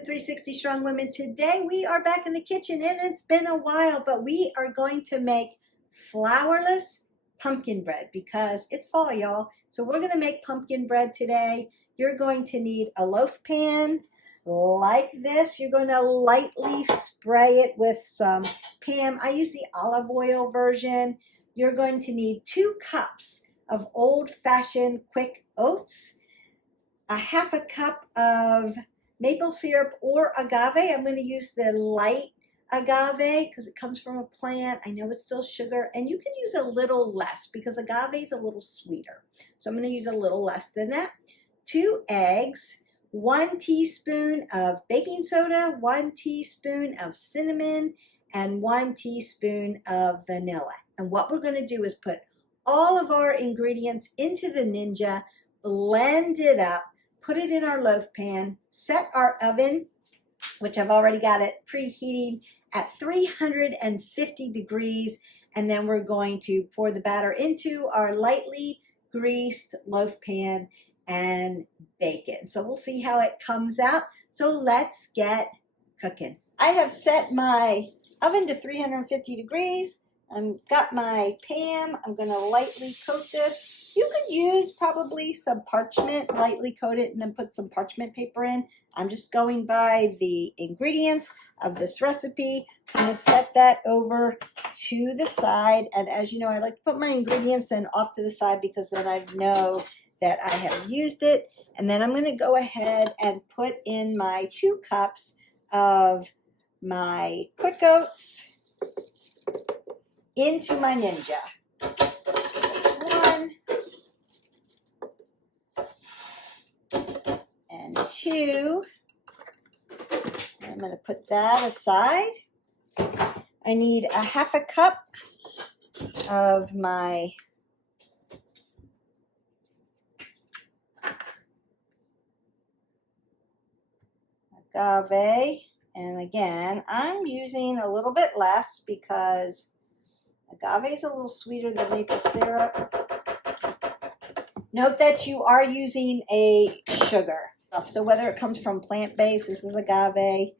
to 360 Strong Women. Today we are back in the kitchen and it's been a while, but we are going to make flourless pumpkin bread because it's fall, y'all. So we're going to make pumpkin bread today. You're going to need a loaf pan like this. You're going to lightly spray it with some Pam. I use the olive oil version. You're going to need 2 cups of old-fashioned quick oats, a half a cup of maple syrup or agave. I'm going to use the light agave because it comes from a plant. I know it's still sugar, and you can use a little less because agave is a little sweeter. So I'm going to use a little less than that. 2 eggs, 1 teaspoon of baking soda, 1 teaspoon of cinnamon, and 1 teaspoon of vanilla. And what we're going to do is put all of our ingredients into the Ninja, blend it up, put it in our loaf pan, set our oven, which I've already got it preheating at 350 degrees, and then we're going to pour the batter into our lightly greased loaf pan and bake it. So we'll see how it comes out. So let's get cooking. I have set my oven to 350 degrees. I've got my pan. I'm going to lightly coat this. You could use probably some parchment, lightly coat it, and then put some parchment paper in. I'm just going by the ingredients of this recipe. So I'm going to set that over to the side. And as you know, I like to put my ingredients then off to the side because then I know that I have used it. And then I'm going to go ahead and put in my 2 cups of my quick oats into my Ninja. 1 and 2. I'm going to put that aside. I need a half a cup of my agave. And again, I'm using a little bit less because agave is a little sweeter than maple syrup. Note that you are using a sugar. So whether it comes from plant-based, this is agave,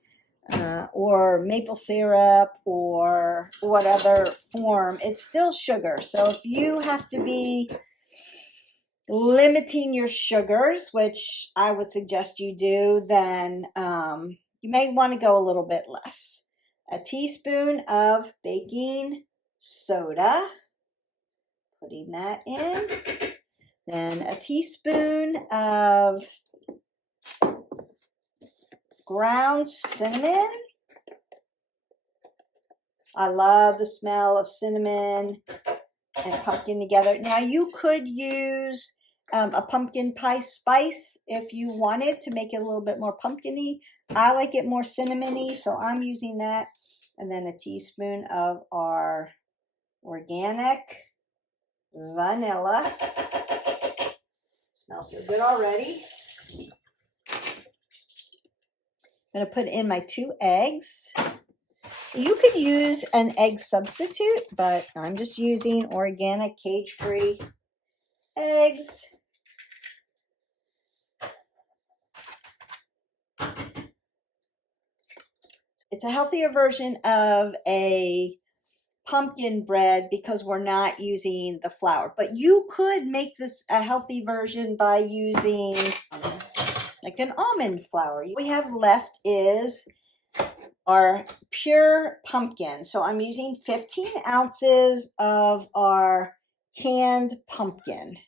or maple syrup, or whatever form, it's still sugar. So if you have to be limiting your sugars, which I would suggest you do, then you may want to go a little bit less. A teaspoon of baking soda, putting that in. Then a teaspoon of ground cinnamon. I love the smell of cinnamon and pumpkin together. Now you could use a pumpkin pie spice if you wanted to make it a little bit more pumpkin-y. I like it more cinnamony, so I'm using that. And then a teaspoon of our organic vanilla. Smells so good already. I'm going to put in my 2 eggs. You could use an egg substitute, but I'm just using organic cage-free eggs. It's a healthier version of a pumpkin bread because we're not using the flour. But you could make this a healthy version by using like an almond flour. What we have left is our pure pumpkin. So I'm using 15 ounces of our canned pumpkin.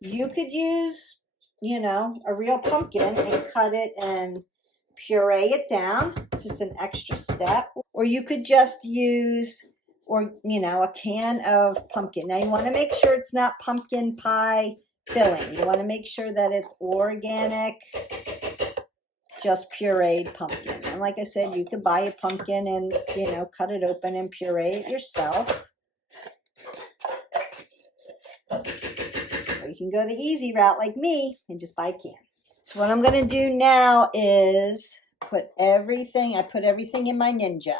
You could use, you know, a real pumpkin and cut it and puree it down, just an extra step. Or you could just use, or you know, a can of pumpkin. Now you want to make sure it's not pumpkin pie filling. You want to make sure that it's organic, just pureed pumpkin. And like I said, you could buy a pumpkin and, you know, cut it open and puree it yourself. Or you can go the easy route like me and just buy a can. So what I'm going to do now is put everything in my Ninja.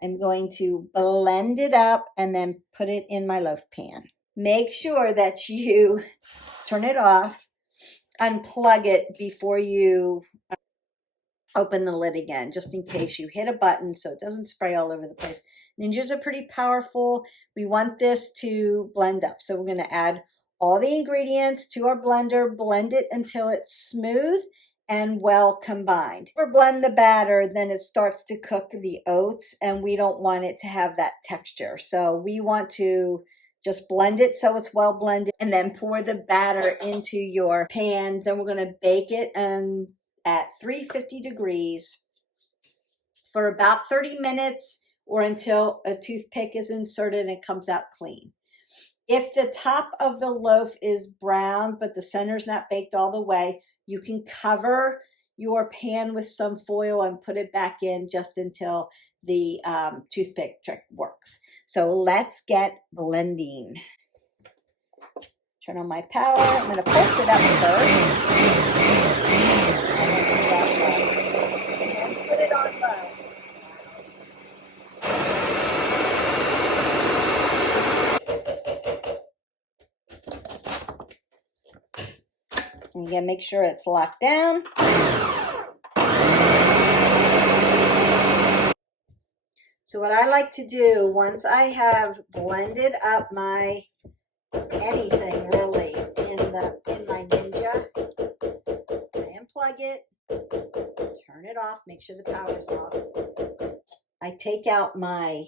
I'm going to blend it up and then put it in my loaf pan. Make sure that you turn it off, unplug it before you open the lid again, just in case you hit a button so it doesn't spray all over the place. Ninjas are pretty powerful. We want this to blend up. So we're going to add all the ingredients to our blender, blend it until it's smooth and well combined. If we blend the batter, then it starts to cook the oats, and we don't want it to have that texture. So we want to just blend it so it's well blended, and then pour the batter into your pan. Then we're going to bake it at 350 degrees for about 30 minutes, or until a toothpick is inserted and it comes out clean. If the top of the loaf is brown but the center's not baked all the way, you can cover your pan with some foil and put it back in just until the toothpick trick works. So let's get blending. Turn on my power. I'm going to pulse it up first. And put it on low. And again, make sure it's locked down. So what I like to do, once I have blended up my anything really in my Ninja, I unplug it, turn it off, make sure the power's off. I take out my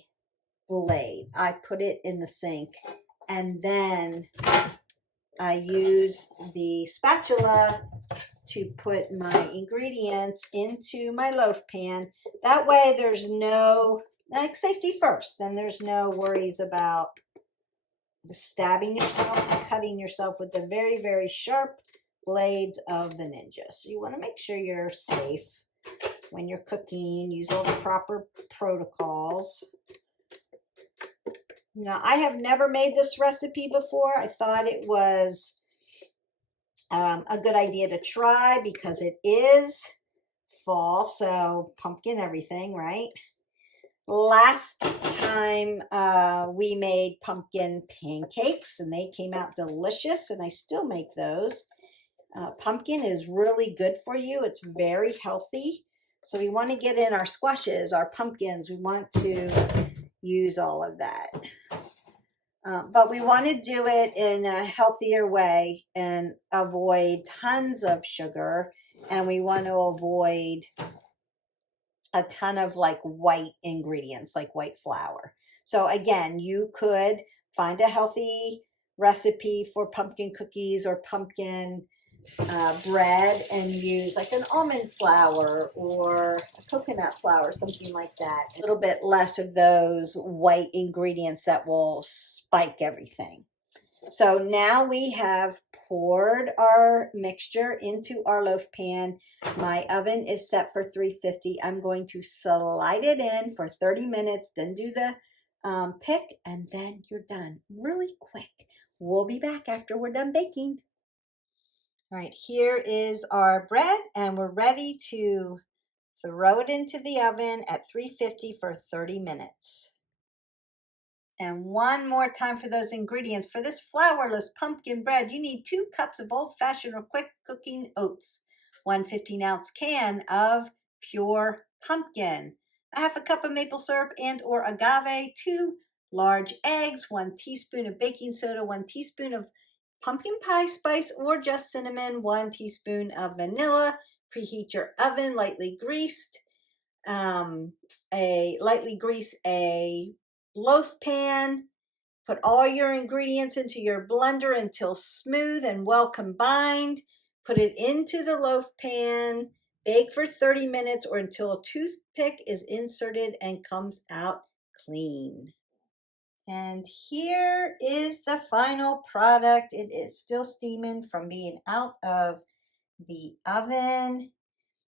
blade, I put it in the sink, and then I use the spatula to put my ingredients into my loaf pan. That way there's no, like, safety first, then there's no worries about stabbing yourself and cutting yourself with the very, very sharp blades of the Ninja. So you want to make sure you're safe when you're cooking, use all the proper protocols. Now, I have never made this recipe before. I thought it was a good idea to try because it is fall, so pumpkin everything, right? Last time we made pumpkin pancakes, and they came out delicious, and I still make those. Pumpkin is really good for you. It's very healthy. So we want to get in our squashes, our pumpkins. We want to use all of that. But we want to do it in a healthier way and avoid tons of sugar. And we want to avoid a ton of like white ingredients, like white flour. So again, you could find a healthy recipe for pumpkin cookies or pumpkin bread and use like an almond flour or a coconut flour, something like that. A little bit less of those white ingredients that will spike everything. So now we have poured our mixture into our loaf pan. My oven is set for 350. I'm going to slide it in for 30 minutes, then do the pick, and then you're done really quick. We'll be back after we're done baking. All right, here is our bread, and we're ready to throw it into the oven at 350 for 30 minutes. And one more time for those ingredients. For this flourless pumpkin bread, you need 2 cups of old-fashioned or quick cooking oats, 1 15-ounce can of pure pumpkin, a half a cup of maple syrup and or agave, 2 large eggs, 1 teaspoon of baking soda, 1 teaspoon of pumpkin pie spice or just cinnamon, 1 teaspoon of vanilla. Preheat your oven, lightly greased. Lightly grease a loaf pan. Put all your ingredients into your blender until smooth and well combined. Put it into the loaf pan. Bake for 30 minutes or until a toothpick is inserted and comes out clean. And here is the final product. It is still steaming from being out of the oven.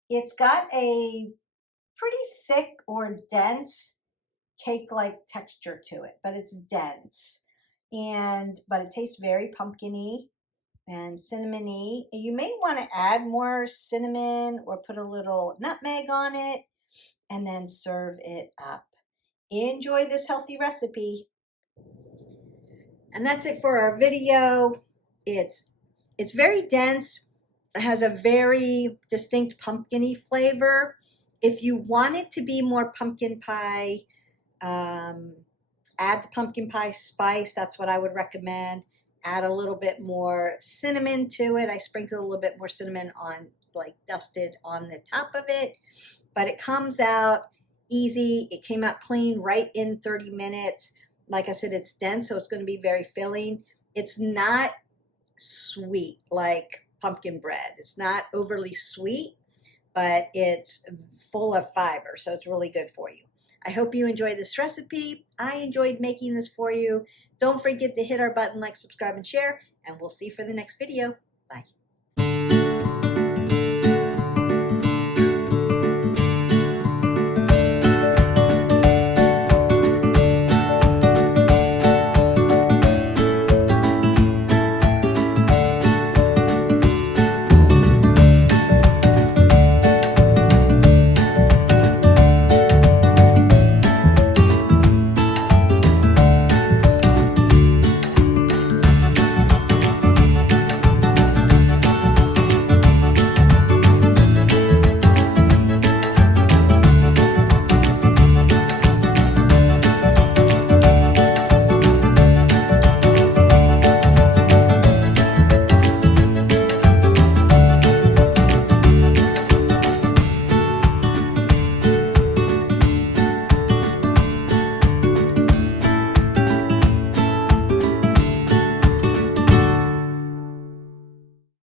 It's got a pretty thick or dense cake-like texture to it, but it's dense. But it tastes very pumpkin-y and cinnamon-y. You may want to add more cinnamon or put a little nutmeg on it and then serve it up. Enjoy this healthy recipe. And that's it for our video. It's very dense. It has a very distinct pumpkin-y flavor. If you want it to be more pumpkin pie, add the pumpkin pie spice. That's what I would recommend. Add a little bit more cinnamon to it. I sprinkled a little bit more cinnamon on, like dusted on the top of it, but it comes out easy. It came out clean right in 30 minutes. Like I said, it's dense, so it's going to be very filling. It's not sweet like pumpkin bread. It's not overly sweet, but it's full of fiber, so it's really good for you. I hope you enjoyed this recipe. I enjoyed making this for you. Don't forget to hit our button, like, subscribe, and share, and we'll see you for the next video.